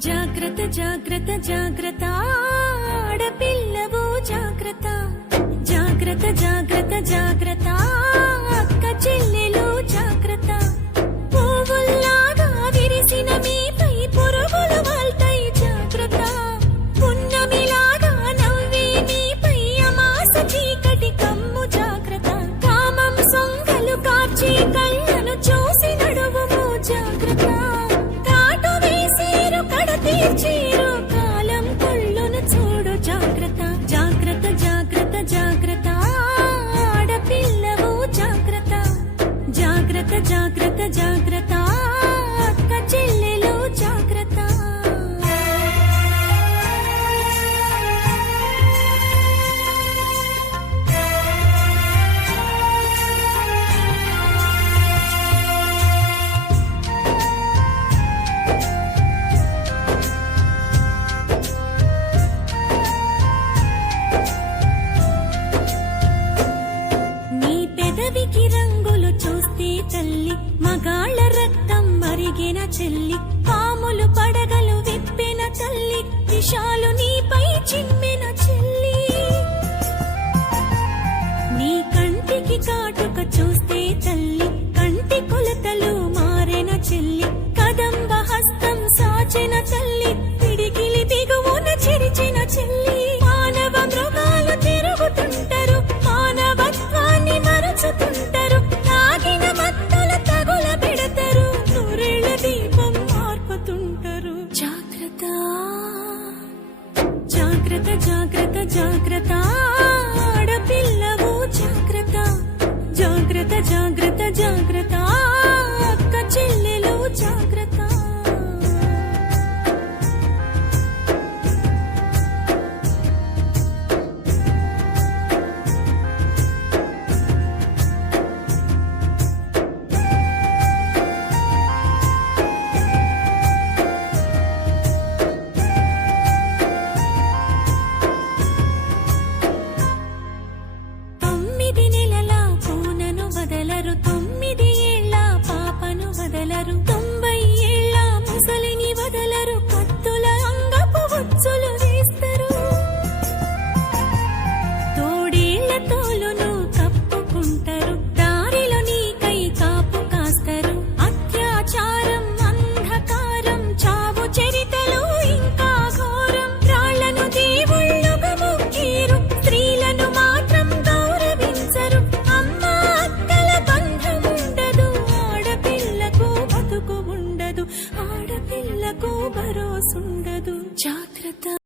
జాగ్రత్త జాగ్రత్త జాగ్రత్త ఆడపిల్లవు జాగ్రత్త జాగ్రత్త జాగ్రత్త జాగ్రత్త అక్క చెల్లెలు జాగ్రత్త పువ్వుల్లాగా విరిసిన మీపై పురుగులు వాల్తాయి జాగ్రత్త పున్నమిలాగా నవ్వే మీపై అమాస చీకటి కమ్ము జాగ్రత్త కామం సొంగలు కార్చే కళ్ళను చూసి నడువుము జాగ్రత్త కాటు వేసేరు కడతీర్చేరు కాలం కళ్ళును చూడు జాగ్రత్త జాగ్రత్త జాగ్రత్త జాగ్రత్త ఆడపిల్లవు జాగ్రత్త జాగ్రత్త జాగ్రత్త జాగ్రత్త అక్క చెల్లెలు జాగ్రత్త నీ పెదవికి రంగులు చూస్తే తల్లి మగాళ్ళ రక్తం మరిగిన చెల్లి పాములు పడగలు విప్పిన తల్లి విషాలు నీపై చిమ్మిన చెల్లి నీ కంటికి కాటుక చూస్తే తల్లి కంటి కొలతలు మారిన చెల్లి కదంబ హస్తం సాచిన తల్లి పిడికిలి బిగువున చిరిచిన చెల్లి మానవ మృగాలు తిరుగుతుంటారు మానవత్వాన్ని మరచుతుంటారు తాగిన మత్తుల తగుల పెడతారు నూరేళ్ల దీపం మార్పుతుంటారు జాగ్రత్త జాగ్రత్త జాగ్రత్త జాగ్రత్త ఆడపిల్లవు జాగ్రత్త జాగ్రత్త జాగ్రత్త జాగ్రత్త అక్క చెల్లెలు జాగ్రత్త తొమ్మిది నెలల పూనను వదలరు 9 ఏళ్ల పాపను వదలరు 90 ఏళ్ల ముసలిని వదలరు కత్తుల అంగపు ఉచ్చులు వేస్తారు తోడేళ్ల తోలును కప్పుకుంటారు దారిలో నీకై కాపు కాస్తారు అత్యాచారం అంధకారం చావు చరితలు ఇంకా ఘోరం రాళ్లను దేవుళ్ళుగా మొక్కేరు స్త్రీలను మాత్రం గౌరవించరు అమ్మ అక్కల బంధం ఉండదు ఆడపిల్లకు బతుకు ఉండదు ఆడపిల్లకు భరోసుండదు జాగ్రత్త